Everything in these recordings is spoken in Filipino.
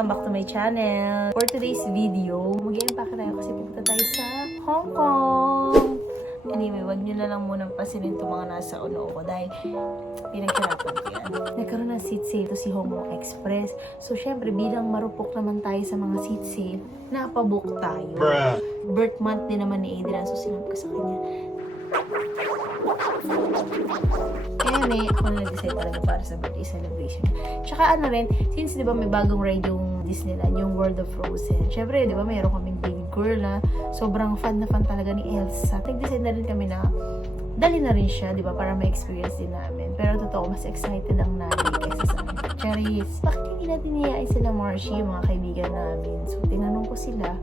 Welcome back to my channel. For today's video, mag-i-empake tayo kasi pupunta tayo sa Hong Kong. Anyway, wag nyo na lang munang pasinin itong mga nasa uno ko dahil pinaghirapan ko yan. Nagkaroon ng seat sale to si Hong Kong Express. So, syempre, bilang marupok naman tayo sa mga seat sale, napabook tayo. Birth month din naman ni Adrian. So, sinabi ko sa kanya, ako na nag-decide talaga para sa birthday celebration. Tsaka ano rin, since di ba may bagong ride yung Disneyland, yung World of Frozen. Syempre, di ba mayroon kaming baby girl na sobrang fan na fan talaga ni Elsa. Nag-decide na rin kami na dali na rin siya, di ba, para ma-experience din namin. Pero totoo, mas excited ang namin kaysa sa amin. Charis, bakit hindi natin niyayain sila Marcy, yung mga kaibigan namin? So, tinanong ko sila,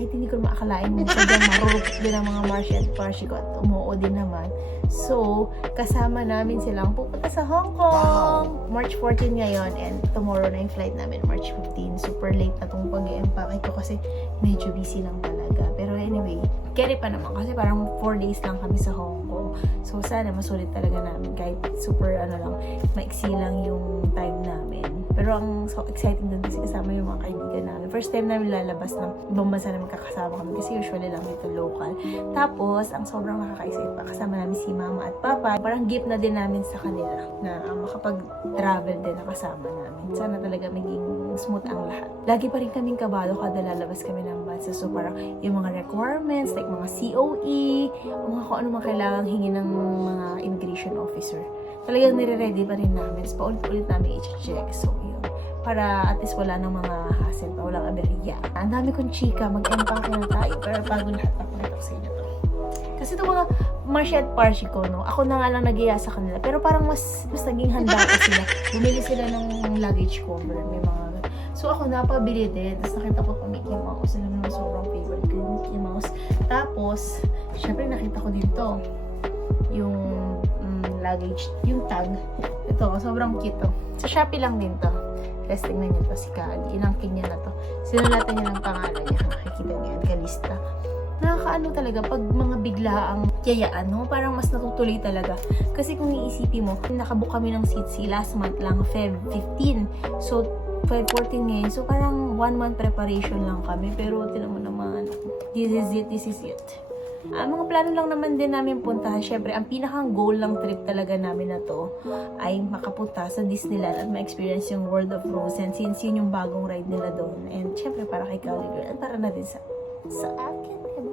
ay hindi ko maakalain mo sadyang marurupok din ang mga Marcy at Parshi ko at umuo din naman. So, kasama namin silang pupunta sa Hong Kong. March 14 ngayon and tomorrow na yung flight namin, March 15. Super late na itong pag-i-empake ko kasi medyo busy lang talaga. Pero anyway, carry pa naman kasi parang 4 days lang kami sa Hong Kong. So, sana masulit talaga namin kahit super maiksi lang yung time namin. Pero ang so exciting din kasi kasama yung mga kaibigan namin. First time namin lalabas ng ibang bansa na magkakasama kami kasi usually lang dito local. Tapos, ang sobrang nakaka-excite pa kasama namin si mama at papa. Parang gift na din namin sa kanila na makapag-travel din na kasama namin. Sana talaga maging smooth ang lahat. Lagi pa rin kaming kabado kada lalabas kami ng bansa. So, parang yung mga requirements, like mga COE, mga kung ano mga kailangang hingin ng mga immigration officer. Talagang nire-ready pa rin namin. So, paulit-ulit namin i-check. So, yun. Para at least wala ng mga hassle pa, walang aberya. Ang dami kong chika, mag-empake na tayo. Pero bago lahat, pakita ko sa inyo to. Kasi itong mga Marcy at Parshi ko, no? Ako na nga lang nag-iya sa kanila. Pero parang mas naging handa ko sila. Bumili sila ng luggage cover. May mga so ako napabili din. Tapos nakita ko pa Mickey Mouse. Alam naman sobrang favorite ko yung Mickey Mouse. Tapos, syempre nakita ko dito yung luggage, yung tag. Ito, sobrang cute to. Sa Shopee lang din to. Guys, tingnan nyo to si Kali. Inangkin niya na to. Sinulatan niya ng pangalan niya. Nakikita niya yan, kalista. Nakakaano talaga, pag mga biglaang yayaan, no? Parang mas natutuloy talaga. Kasi kung iisipin mo, nakabook kami ng seats last month lang, Feb 15. So, Feb 14 ngayon. So, parang 1 month preparation lang kami. Pero, tinan mo naman, this is it. Mga plano lang naman din namin puntahan. Syempre, ang pinakang goal lang trip talaga namin na to ay makapunta sa Disneyland at ma-experience yung World of Frozen since yun yung bagong ride nila doon. And syempre, para kay Cali Girl at para na din sa akin, diba?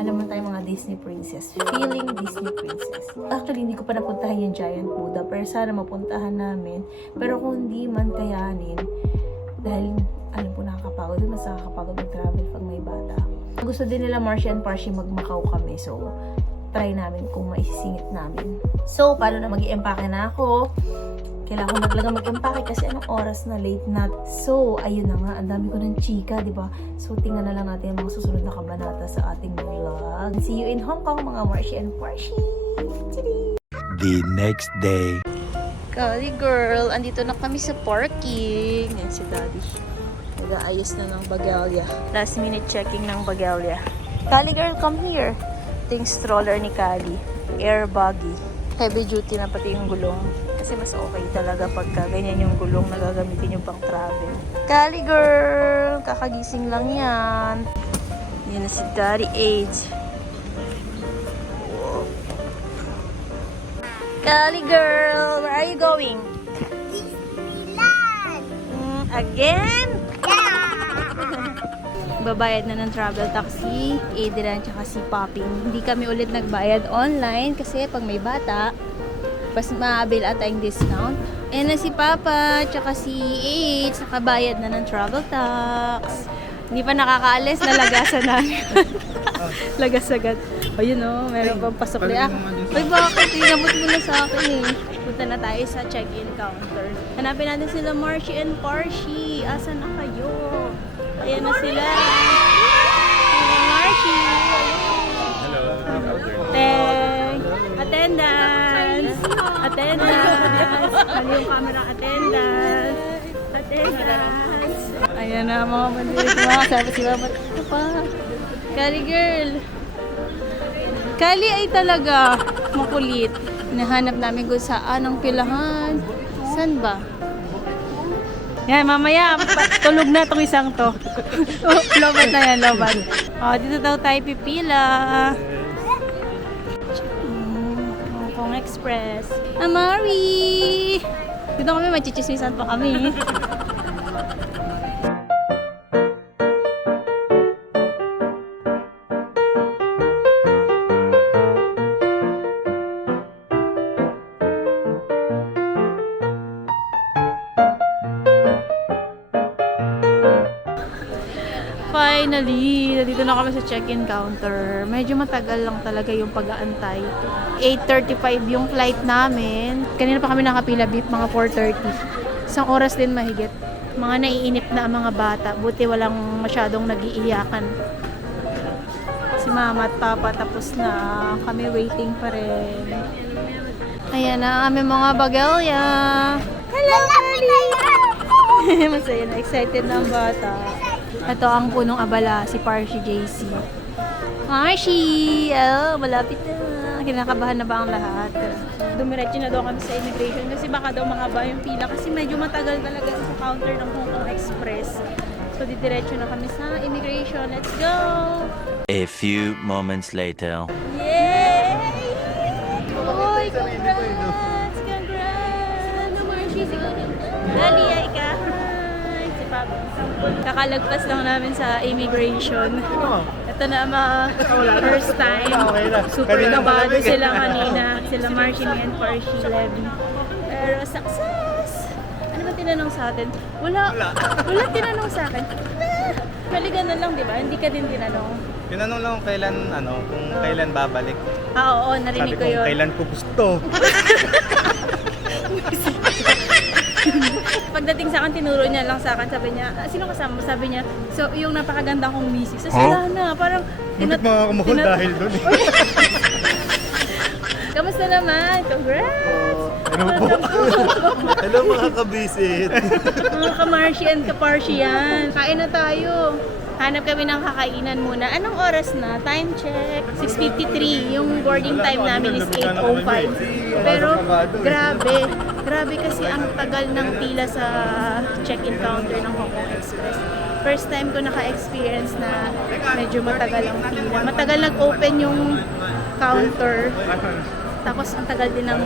Alam mo tayo mga Disney princess. Feeling Disney princess. Actually, hindi ko pa napuntahan yung Giant Buddha pero sana mapuntahan namin. Pero kung hindi man kayanin, dahil alam po nakakapagod, mas nakakapagod mag-travel pag may bata. Gusto din nila Marcy and Parshi mag-Macau kami. So, try namin kung maisisingit namin. So, paano na mag-i-empake na ako? Kailangan ko na talaga mag-empake kasi anong oras na, late na. So, ayun na nga. Ang dami ko ng chika, diba? So, tingnan na lang natin ang mga susunod na kabanata sa ating vlog. See you in Hong Kong, mga Marcy and Parshi! The next day. Kali girl, andito na kami sa parking. Yan si Daddy. Nag-aayos na ng bagalya. Last minute checking ng bagalya. Kali girl, come here. Ito yung stroller ni Kali. Air buggy. Heavy duty na pati yung gulong. Kasi mas okay talaga pagka ganyan yung gulong na gagamitin yung pang travel. Kali girl, kakagising lang yan. Yan na si Daddy Age. Kali girl, where are you going? Disneyland! Again? Yeah! Babayad na ng travel taxi, Adrian tsaka si Popping. Hindi kami ulit nagbayad online kasi pag may bata, mas ma-avail ata yung discount. Ayan na si Papa tsaka si H, nakabayad na ng travel tax. Hindi pa nakakaalis, nalagasan namin. Lagas agad. Ayun o, meron pang pasok na. Ay, bakit? Inabot mo na sa akin eh. Punta na tayo sa check-in counter. Hanapin natin sila Marcy and Parshi. Asan na kayo? Ayan na sila. Marcy! Hello. Teng! Attendance! Attendance! Ano yung camera? Attendance! Attendance! Ayan na mga mandilit. Sabi si Mama, ito pa. Kali girl! Kali ay talaga makulit. Nahanap namin kung saan ang pilahan. San ba? Yan, mamaya, tulog na itong isang to. Lobat na yan, lobat. O, dito daw tayo pipila. Hong Kong Express. Amari! Dito kami, machichismisan pa kami. Finally, nandito na kami sa check-in counter. Medyo matagal lang talaga yung pag-aantay. 8:35 yung flight namin. Kanina pa kami nakapila, beep, mga 4:30. Isang oras din mahigit. Mga naiinip na ang mga bata. Buti walang masyadong nag-iiyakan. Si mama at papa tapos na. Kami waiting pa rin. Ayan na aming mga bagelya. Hello, Daddy! Masaya na, excited na ang bata. Ito ang punong abala, si Parshi JC. Parshi! Oh, malapit na. Kinakabahan na ba ang lahat? Dumiretso na daw kami sa immigration kasi baka daw mahaba yung pila kasi medyo matagal talaga sa counter ng Hong Kong Express. So, didiretso na kami sa immigration. Let's go! A few moments later. Yay! Oy, congrats! Congrats! Parshi, si Dali, ay ka. Hi! Si Papa. Kakalagpas lang namin sa immigration. Ito na mga first time. Super kabado sila kanina. Sila Marshall and Parshi Levy. Pero success! Ano ba tinanong sa atin? Wala tinanong sa akin. Kaligan na lang, di ba? Hindi ka din tinanong. Tinanong lang kung kailan babalik. Oo, narinig ko yun. Kailan ko gusto. Pagdating sa akin, tinuro niya lang sa akin. Sabi niya, sino kasama? Sabi niya, so yung napakaganda kong misis. So, sila na, parang... Bakit makakamahol dahil doon eh? Kamusta naman? Congrats! Ano po? Hello mga kabisit. Mga ka-Marshi and ka-Parshi yan. Kain na tayo. Hanap kami ng kakainan muna. Anong oras na? Time check. 6:53. Yung boarding time namin is 8:05. Pero grabe. Grabe kasi ang tagal ng pila sa check-in counter ng Hong Kong Express. First time ko naka-experience na medyo matagal ang pila. Matagal nag-open yung counter. Tapos ang tagal din ng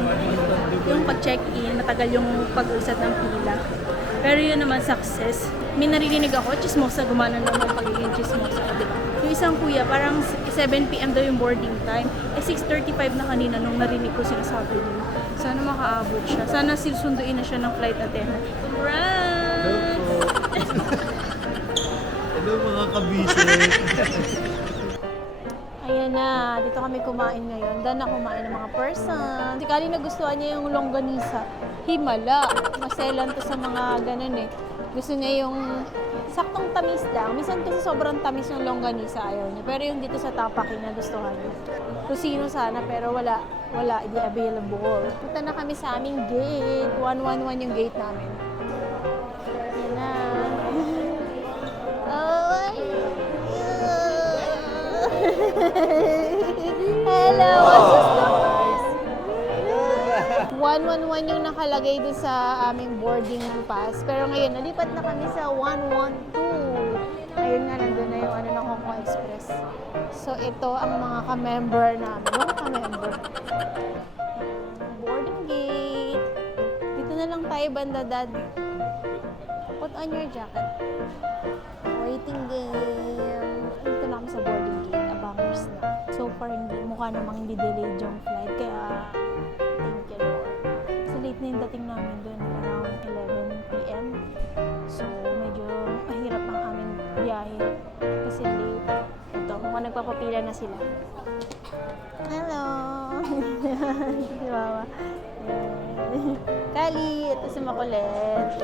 yung pag-check-in, matagal yung pag-usad ng pila. Pero yun naman, success. May naririnig ako, chismosa, gumana naman pagiging chismosa. Diba? Yung isang kuya, parang 7 p.m. daw yung boarding time. 6:35 na kanina nung narinig ko sinasabi niya. Sana makaabot siya. Sana silsunduin na siya ng flight attendant. Right! Hello mga kabisit. Ayan na, dito kami kumain ngayon. Dan na kumain ng mga person. Si Kali nagustuhan niya yung longganisa. Himala. Maselan to sa mga ganun eh. Gusto niya yung saktong tamis lang. Minsan kasi sobrang tamis yung longganisa, ayaw niya. Pero yung dito sa Tapakin na gustuhan niya. Kusino sana, pero wala. Hindi available. Punta na kami sa aming gate. 111 yung gate namin. Ayan na. Hello, what's this? 111 yung nakalagay doon sa aming boarding pass. Pero ngayon, nalipat na kami sa 112. Ayun nga, nandun na yung ng Hong Kong Express. So, ito ang mga ka-member namin. Mga ka-member. Boarding gate. Dito na lang tayo, banda, Dad. Put on your jacket. Waiting game. Dito na kami sa boarding gate. Abangers na. So far, mukha namang hindi delayed yung flight. Kaya, thank you, Lord. Kasi late na yung dating namin doon. Around 11 p.m. So, medyo mahirap ang aming biyahe. Kasi late. Ito, mukhang nagpapapila na sila. Hello! Si Mama. Kali, ito si Makulet.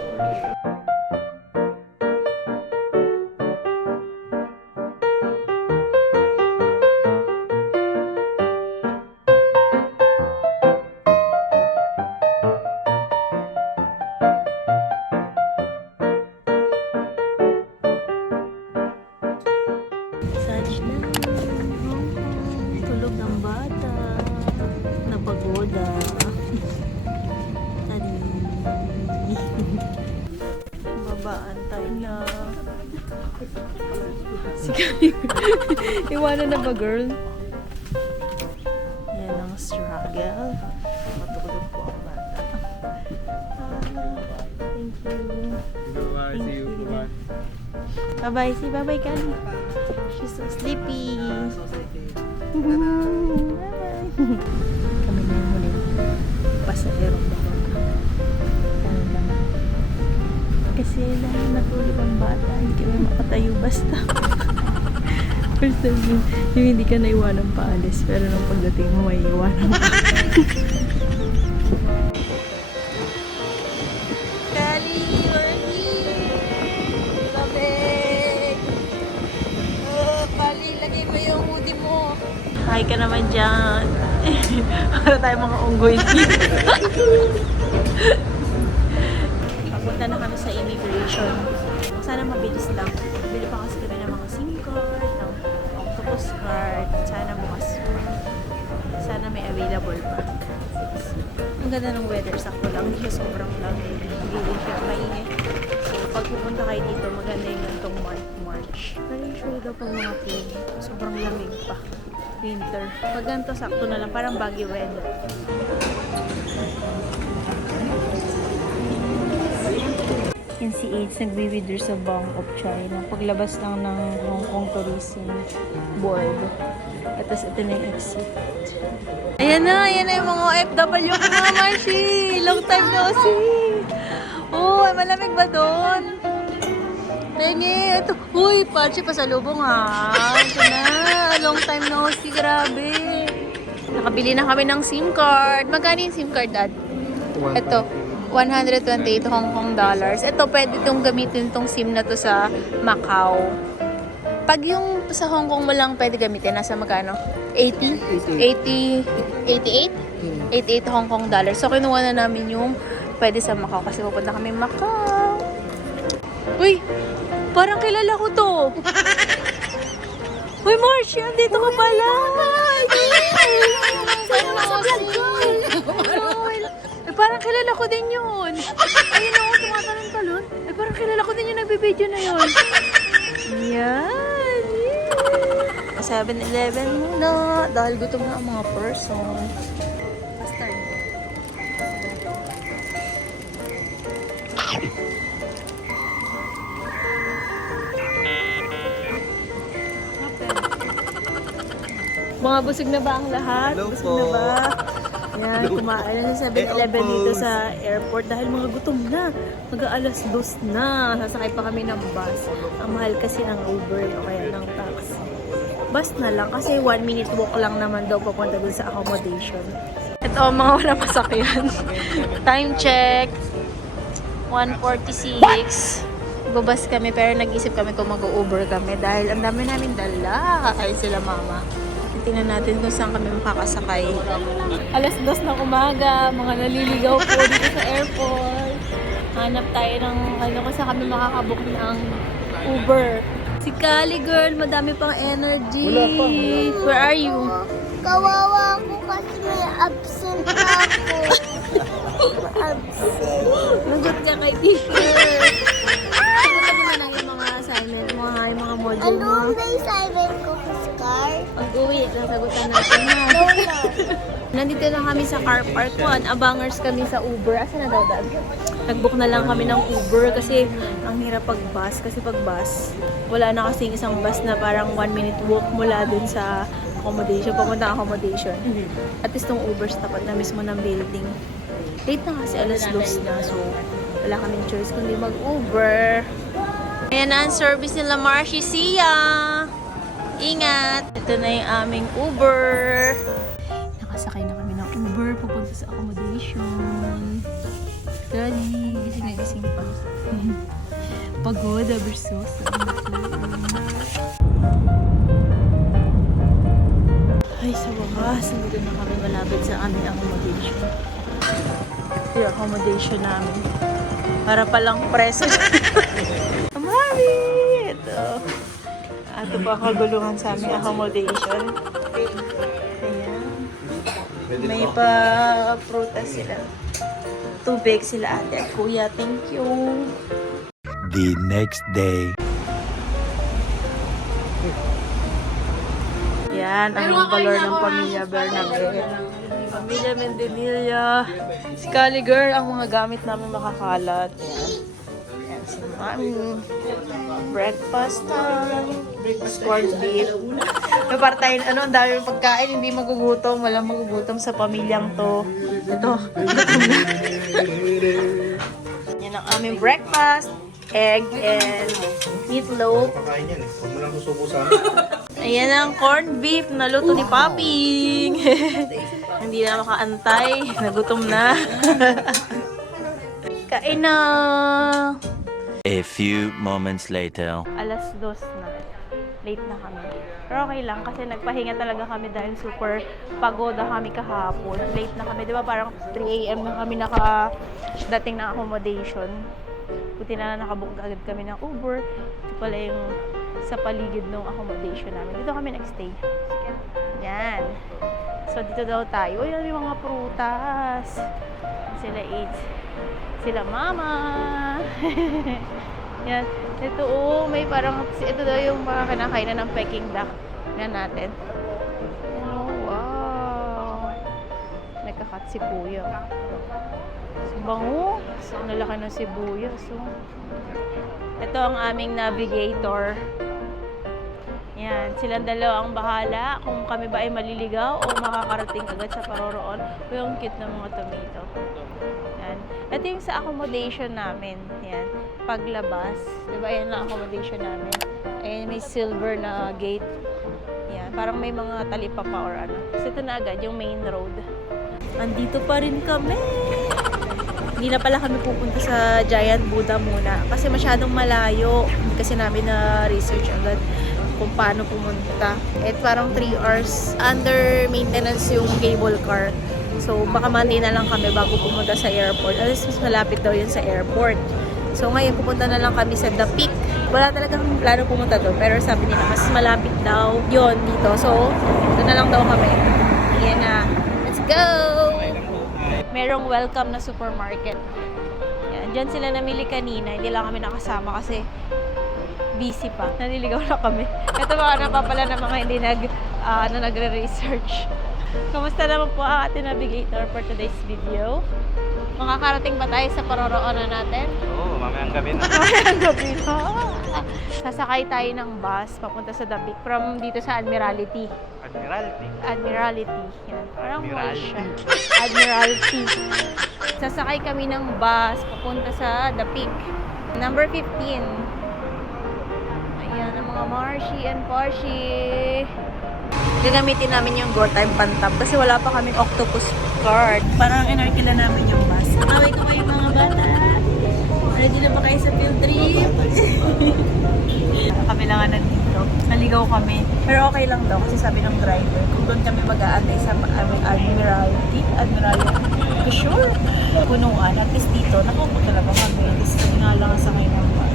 Tulog ng bata. Napagoda. Iwanan na ba, girl? Yan ang struggle. Matulog po ang bata. Thank you. Bye-bye. Say bye-bye, Kali. She's so sleepy. Bye-bye. Kami na yung huling pasaherong bababa. Ano lang. Kasi dahil natulog ang bata, hindi kami makatayo basta. First time yung hindi ka naiwanan paalis, pero nung pagdating mo, may iwanan pa. Kali, we're here! Lamig! Oh, Kali, lagay mo yung hoodie mo. Hi ka naman dyan. Para tayo mga unggoy dito. Papunta na kami sa immigration. Sana mabilis lang. Bili pa kasi kami ng mga SIM card, ng octopus card. Sana bukas. Sana may available pa. Ang ganda ng weather. Sakto lang. Hindi siya sobrang lang. Hindi siya mainit. So, pag pupunta kayo dito, maganda yung itong March. Pero usually daw pag mga plane, sobrang lamig pa. Winter. Pag ganito, sakto na lang. Parang baggy weather. Yan si AIDS, nagbe-withdraw sa Bank of China. Paglabas lang ng Hong Kong Tourism Board. At tapos ito na yung exit. Ayan na yung mga OFW ko mga Marshi. Long time no see. Oh, malamig ba doon? Pengi, ito. Uy, Pachi, pasalubong ha. Ito na, long time no see. Grabe. Nakabili na kami ng SIM card. Magkano yung SIM card, Dad? Ito. 128 Hong Kong dollars. Ito, pwede itong gamitin itong SIM na to sa Macau. Pag yung sa Hong Kong mo lang pwede gamitin, nasa magkano? 80? 88? 88 Hong Kong dollars. So, kinuha na namin yung pwede sa Macau kasi pupunta kami Macau. Uy! Parang kilala ko to. Uy, Marcia! Andito ka pala! Sana nasa vlog ko! Parang kilala ko din yun. Ayun ako, tumatalon-talon. Parang kilala ko din yung nagbibideo na yun. Yan. Yeah. 7-Eleven muna. Dahil gutom na ang mga person. Bastard. Mga busog na ba ang lahat? Hello Busog na po. ba? Yan, kumain na sa 7-Eleven dito sa airport dahil mga gutom na. Mag-aalas 2 na. Sasakay pa kami ng bus. Ang mahal kasi ng Uber o kaya ng taxi. Bus na lang kasi 1 minute walk lang naman daw papunta dun sa accommodation. Ito ang mga wala masakyan. Time check. 1:46. Babas kami pero nag-isip kami kung mag-Uber kami dahil ang dami namin dala. Ay sila mama. Tingnan natin kung saan kami makakasakay. Alas 2 ng umaga, mga naliligaw po dito sa airport. Hanap tayo ng kung saan kami makakabook ng Uber. Si Kali girl, madami pang energy. Wala pa. Where are you? Kawawa ako kasi may absent ako. Absent. Nagot ka kay teacher. Sagutan mo na lang yung mga assignment mo, ha? Yung mga module Ano mo. ang assignment ko, Scar? Pag-uwi, sasagutan natin na. Nandito na kami sa car park 1. Abangers kami sa Uber. Asa na daw, Dad? Nag-book na lang kami ng Uber kasi ang hirap pag-bus. Kasi pag-bus, wala na kasing isang bus na parang 1 minute walk mula dun sa accommodation, papunta accommodation. At least tong Uber tapat na mismo ng building. Late na kasi alas 2 na. So, wala kaming choice kundi mag-Uber. Ayan na ang service nila Marshi Sia. Ingat! Ito na yung aming Uber. Nakasakay na kami ng Uber papunta sa accommodation. Dali, gising na gising pa. Pagod, abersos. Ay, sa wakas, nandito na kami malapit sa aming accommodation. Ito yung accommodation namin. Para palang preso. Mami! Ito. Ito pa kagulungan sa aming accommodation. Ayan. May pa-prutas sila. Tubig sila ate at kuya. Thank you. The next day. Yan, ang valor ng Pamilya Bernabé. Pamilya Mendinilla. Si Kali Girl, ang mga gamit namin makakalat. Yan. Yan, si Mami. Breakfast time. Corned beef. So, para tayo, ang dami ng pagkain, hindi magugutom. Walang magugutom sa pamilyang to. Ito. Yan ang aming breakfast. Egg and meatloaf. Pakain yan eh. Huwag mo lang susubo sa Ayan ang corned beef na luto ni Paping. Hindi na makaantay. Nagutom na. Kain na. A few moments later. Alas 2 na. Late na kami. Pero okay lang kasi nagpahinga talaga kami dahil super pagod na kami kahapon. Late na kami. Di ba parang 3 a.m. na kami dating ng accommodation. Buti na nakabook agad kami ng Uber. Ito pala yung sa paligid ng accommodation namin. Dito kami nag-stay. Yan. So, dito daw tayo. Ayan yung mga prutas. Sila Aids. Sila Mama. Yan. Ito may parang, ito daw yung mga kinakainan ng Peking duck. Yan natin. Oh, wow. Nagkakat si Kuya. Bango. So, nalaki ng sibuyas. So, ito ang aming navigator. Yan. Silang dalawa ang bahala kung kami ba ay maliligaw o makakarating agad sa paroroon. Yung cute ng mga tomato. Yan. Ito yung sa accommodation namin. Yan. Paglabas. Diba yan ang accommodation namin. Ayan, may silver na gate. Yan. Parang may mga talipa pa or ano. So, ito na agad yung main road. Andito pa rin kami. Hindi na pala kami pupunta sa Giant Buddha muna kasi masyadong malayo. Hindi kasi namin na-research agad kung paano pumunta. At parang 3 hours under maintenance yung cable car. So baka Monday na lang kami bago pumunta sa airport. At least mas malapit daw yun sa airport. So ngayon pupunta na lang kami sa The Peak. Wala talaga kami plano pumunta doon pero sabi nila mas malapit daw yon dito. So doon na lang daw kami. Ayan na. Let's go! Merong welcome na supermarket. Yan, dyan sila namili kanina. Hindi lang kami nakasama kasi busy pa. Naliligaw na kami. Ito mga napapala ng mga hindi nagre-research. Kamusta naman po ang ating navigator for today's video? Makakarating ba tayo sa paroroonan natin? Oo, mamayang gabi na. Mamayang gabi na. Sasakay tayo ng bus papunta sa The Peak from dito sa Admiralty. Admiralty. Yan. Parang mall siya. Admiralty. Sasakay kami ng bus papunta sa The Peak. Number 15. Ayan ang mga Marshi and Parshi. Gagamitin namin yung Go Time Pantab kasi wala pa kaming octopus card. Parang inarkila namin yung bus. Kaway ko kayo mga bata. Ready na ba kayo sa field trip? Kami lang nga nandito. Naligaw kami. Pero okay lang daw kasi sabi ng driver, kung doon kami mag-aantay sa Admiralty, sure, punuan. At least dito, nakupo talaga kami. At least kami nga lang sa kayo ng bus.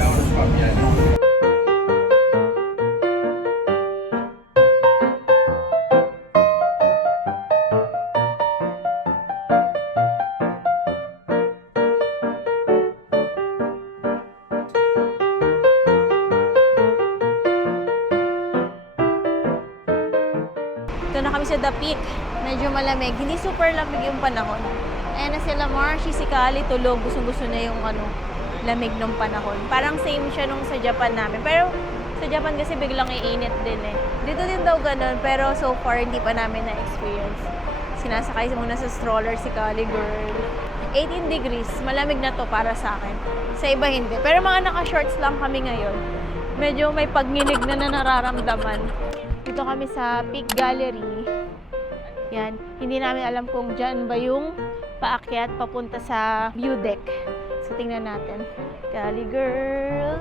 Ito na kami sa The Peak. Medyo malamig. Hindi super lamig yung panahon. Ayan na sila Marshi, si Kali, tulog. Gusto na yung lamig ng panahon. Parang same siya nung sa Japan namin. Pero sa Japan kasi biglang iinit din eh. Dito din daw ganun. Pero so far, hindi pa namin na-experience. Sinasakay muna sa stroller si Kali girl. 18 degrees. Malamig na to para sa akin. Sa iba hindi. Pero mga naka-shorts lang kami ngayon. Medyo may pagninig na nararamdaman. Dito kami sa Peak Gallery. Yan. Hindi namin alam kung dyan ba yung paakyat papunta sa view deck. So, tingnan natin. Kali girl.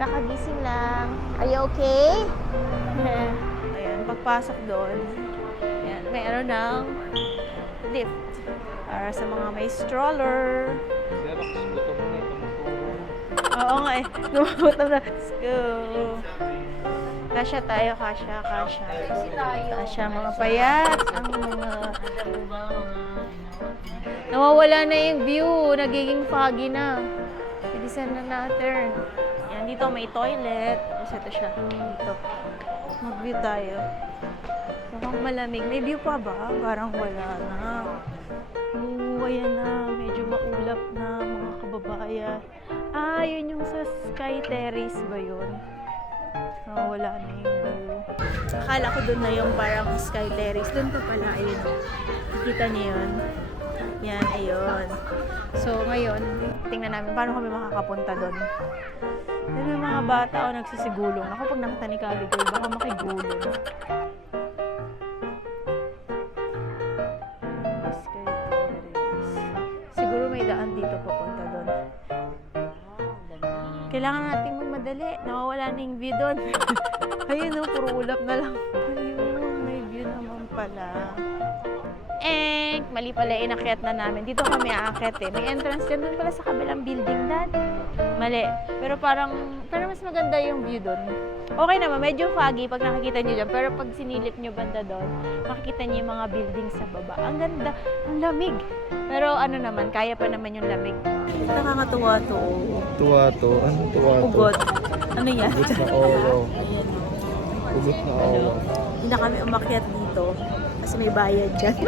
Nakagising lang. Are you okay? Ayan. Pagpasok doon. Ayan. May ng lift. Para sa mga may stroller. Oo nga eh. Gumugutom na. Let's go. Kasya tayo, kasya. Kasya mga payat. Ang mga... Nawawala na yung view. Nagiging foggy na. Bilisan na natin. Yan. Nandito may toilet. Tapos ito siya. Dito. Mag-view tayo. Mukhang malamig. May view pa ba? Parang wala na. Oo, ayan na. Medyo maulap na mga kababayan. Ah, yun yung sa Sky Terrace ba yun? Ah, wala na yung view. Akala ko doon na yung parang Sky Terrace. Doon pa pala. Ayun. Kita niyo yun? Yan, ayun. So, ngayon, tingnan namin paano kami makakapunta doon. Yan yung mga bata o nagsisigulong. Ako pag nakita ni Kali Girl, baka makigulong. Sky Terrace. Siguro may daan dito papunta doon. Kailangan natin magmadali. Nawawala na yung view doon. Ayun o, puro ulap na lang. Ayun, may view naman pala. Mali pala, inakyat na namin. Dito kami aakyat eh. May entrance dyan doon pala sa kabilang building, Dad. Mali. Pero mas maganda yung view doon. Okay naman, medyo foggy pag nakikita nyo dyan. Pero pag sinilip nyo banda doon, makikita nyo yung mga building sa baba. Ang ganda, ang lamig. Pero ano naman, kaya pa naman yung lamig. Nakakatuwa to. Tuwa to. Ano tuwa to? Ugot. Ano yan? Ugot na oro. Ugot na oro. Hindi na kami umakyat dito. Kasi may bayad dyan.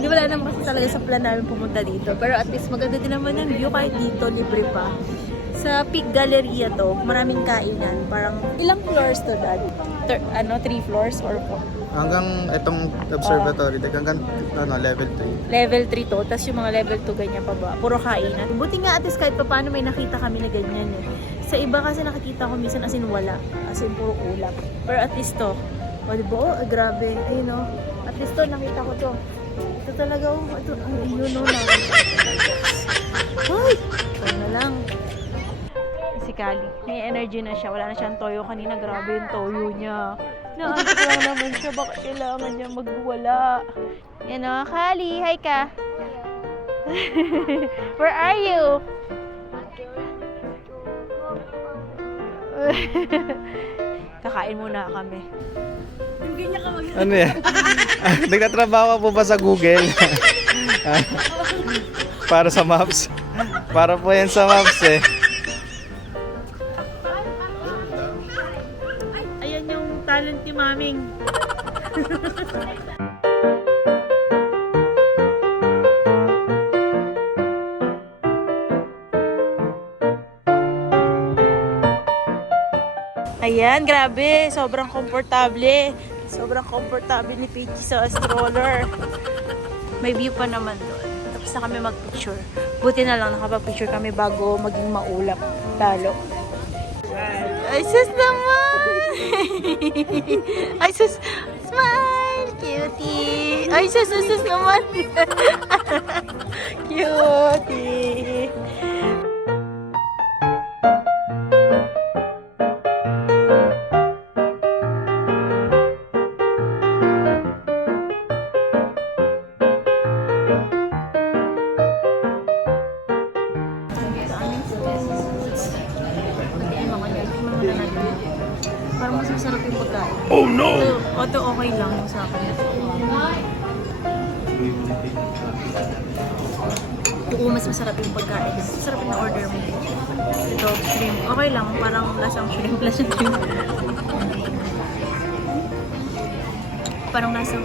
Hindi wala naman kasi talaga sa plan namin pumunta dito. Pero at least maganda din naman yung view kahit dito, libre pa. Sa Peak Galleria to, maraming kainan. Parang ilang floors to, Dad? 3 floors or 4? Hanggang itong observatory, hanggang level 3. Level 3 to, tapos yung mga level 2 ganyan pa ba? Puro kainan. Buti nga at least kahit pa paano may nakita kami na ganyan eh. Sa iba kasi nakikita ko minsan as in wala. As in puro ulap. Pero at least to, o diba? Oh, grabe. Ayun o. At least to, nakita ko to. Ito talaga o. Ito, yun o na. Ay! Ito na lang. Si Kali. May energy na siya. Wala na siyang toyo kanina. Grabe yung toyo niya. Naantok lang naman siya. Bakit kailangan niya magwala? Yan o. Kali, hi ka. Where are you? Kakain muna kami. Ano yan? Nagtatrabaho po ba sa Google? Para sa maps? Para po yan sa maps eh. Ayan yung talent ni Maming. Ayan, grabe. Sobrang komportable. Sobrang komportable ni Peachy sa stroller. May view pa naman doon. Tapos na kami mag-picture. Buti na lang nakapag-picture kami bago maging maulap. Talo. Ay, sus naman! Ay, sus! Smile! Cutie! Ay, sus naman! Cutie! Parang mas masarap yung pagkain. Oh no! Ito okay lang yung sa akin. Oo, mas masarap yung pagkain. Mas masarap yung na-order mo. Ito, shrimp. Okay lang, parang lasang shrimp. Parang lasang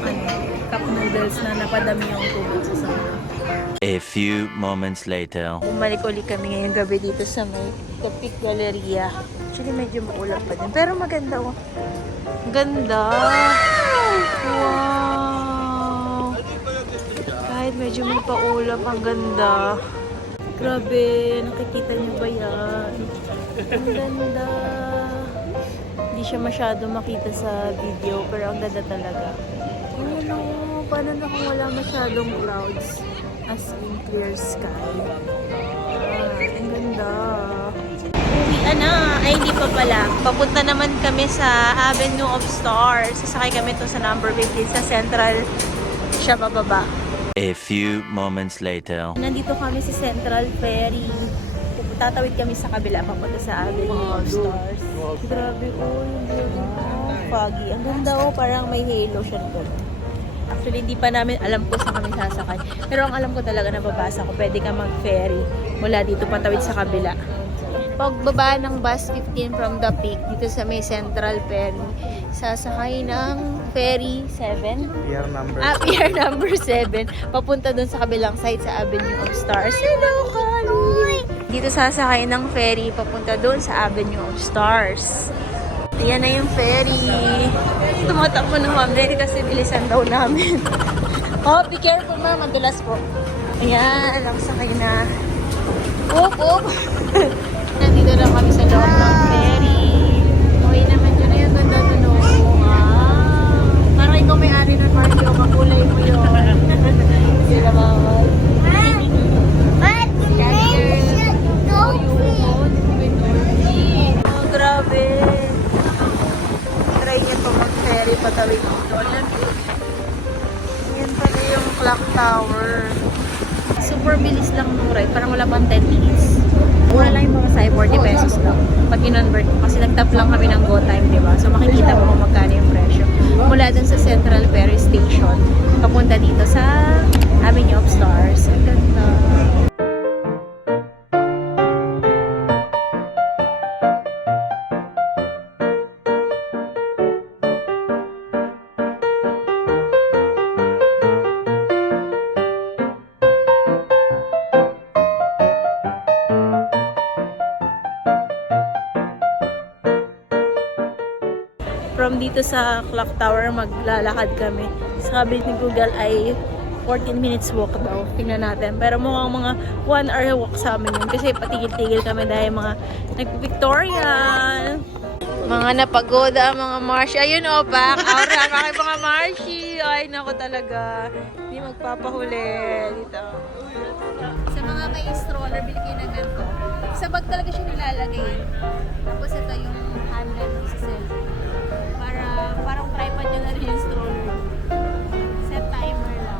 cup noodles na napadami yung tubig sa sama. A few moments later. Bumalik ulit kami ngayong gabi dito sa may Peak Galleria. Actually, medyo maulap pa din. Pero maganda oh. Ganda! Wow! Kahit medyo may paulap, ang ganda. Grabe, nakikita niyo ba yan? Ang ganda. Hindi siya masyado makita sa video, pero ang ganda talaga. Ano, paano na kung wala masyadong clouds? As in clear sky. Ang ganda. Uwian na. Ay, hindi pa pala. Papunta naman kami sa Avenue of Stars. Sasakay kami to sa number 15 sa Central. Siya bababa. A few moments later. Nandito kami sa Central Ferry. Tatawid kami sa kabila papunta sa Avenue of Stars. Grabe, oh, yung building. Foggy. Ang ganda, oh. Parang may halo siya doon. Actually, hindi pa namin alam kung saan kami sasakay. Pero ang alam ko talaga, nababasa ko, pwede ka mag-ferry mula dito patawid sa kabila. Pagbaba ng bus 15 from the peak dito sa may Central Ferry, sasakay ng Ferry 7. Year number. Pier number 7. Papunta dun sa kabilang side sa Avenue of Stars. Hello, Kali! Dito sasakay ng ferry papunta dun sa Avenue of Stars. Ayan na yung ferry. Tumatakbo na kami kasi bilisan daw namin. Oh, be careful ma'am. Madulas po. Ayan, ang sakay na. Oop, oop. Nandito na kami sa loob ng ferry. Okay naman yun na yung ganda dun. Parang ikaw may-ari ng Mario. Kakulay mo yun. Sila mawal. Oh, grabe. Try niya pa mag-ferry patawid dito. Yan pala yung clock tower. Super bilis lang nung ride. Parang wala pang 10 minutes. Mura lang yung pamasahe, 40 pesos lang. Pag in-convert mo. Kasi nag-tap lang kami ng go time, di ba? So makikita mo kung magkano yung presyo. Mula dun sa Central Ferry Station, papunta dito sa Avenue of Stars. Ang ganda. From dito sa clock tower, maglalakad kami. Sabi ni Google ay 14 minutes walk daw. Tingnan natin. Pero mukhang mga 1 hour walk sa amin yun. Kasi patigil-tigil kami dahil mga nag-Victorian. Mga napagoda, mga Marshi. Ayun o, back. Aura, mga mga Marshi. Ay, naku talaga. Hindi magpapahuli. Dito. Sa mga may stroller, bili kayo ng ganito. Sa bag talaga siya nilalagay. Tapos ito yung handle ng sa cellphone. Parang tripod nyo na rin yung stroller. Set timer lang.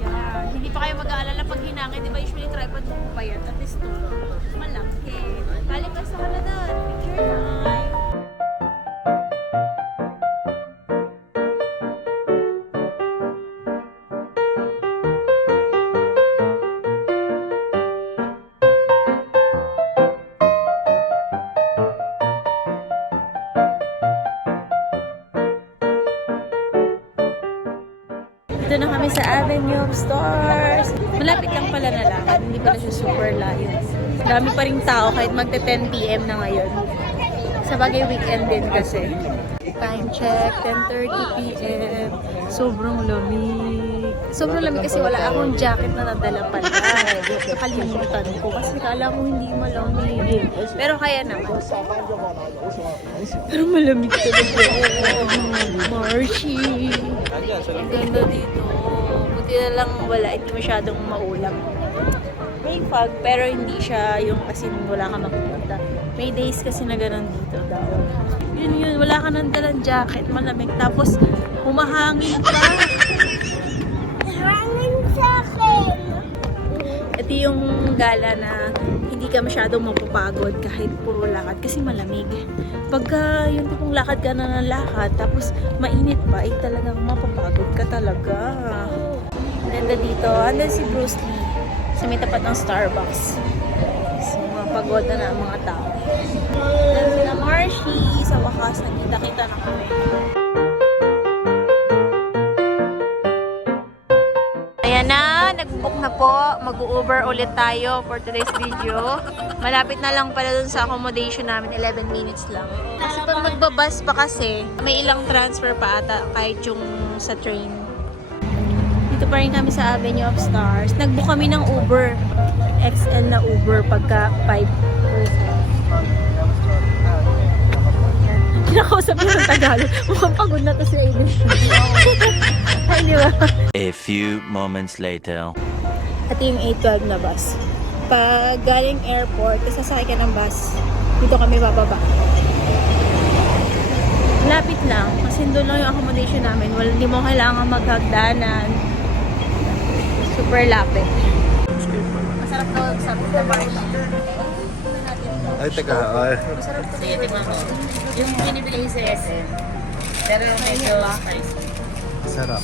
Yeah. Hindi pa kayo mag-aalala pag hinangin. Di ba usually tripod mo pa yan? At least ito. Malaki. Balik ka sa Canada. Picture time. Dito na kami sa Avenue of Stars. Malapit lang pala na lakad. Hindi pala siya super layo. Dami pa rin tao kahit magte 10 PM na ngayon. Sa bagay weekend din kasi. Time check, 10:30 PM. Sobrang lamig. Sobrang lamig kasi wala akong jacket na nadala pala. Nakalimutan ko kasi kala ko hindi malamig. Pero kaya naman. Pero malamig talaga. Marshi. Ang ganda dito. Buti na lang wala, hindi masyadong maulam. May fog, pero hindi siya yung kasi wala ka makupunta. May days kasi na ganun dito daw. Yun, wala ka nang dalang jacket, malamig. Tapos, humahangin pa. Hangin sa akin. Ito yung gala na hindi ka masyadong mapapagod kahit puro lakad kasi malamig. Pagka yung tipong lakad ka na ng lakad, tapos mainit pa, ay talagang mapapagod ka talaga. Ganda dito. Andun si Bruce Lee sa may tapat ng Starbucks. So, mapagod na ang mga tao. Andun sila Marshi. Sa wakas, nagkita-kita na kami. Ayan na, nag-book na po. Mag-Uber ulit tayo for today's video. Malapit na lang pala dun sa accommodation namin, 11 minutes lang. Kasi pag magbabas pa kasi, may ilang transfer pa ata kahit yung sa train. Dito pa rin kami sa Avenue of Stars. Nag-book kami ng Uber. XL na Uber pagka 5 person. Kinakausap niya ng Tagalog. Mukhang pagod na to sa English. Ay, di ba? A few moments later. At yung 812 na bus. Pag galing airport, sasakay ka ng bus. Dito kami bababa. Lapit lang. Kasi doon lang yung accommodation namin. Hindi mo kailangan maghagdanan. Super lapit. Masarap daw sa Marshi. Ay, teka. Masarap to. Sige, tingnan mo. Yung binibili sa SM. Pero medyo spicy. Sarap.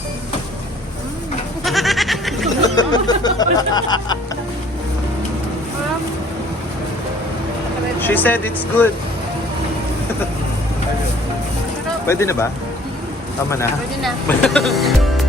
She said it's good. Pwede na ba? Tama na? Pwede na.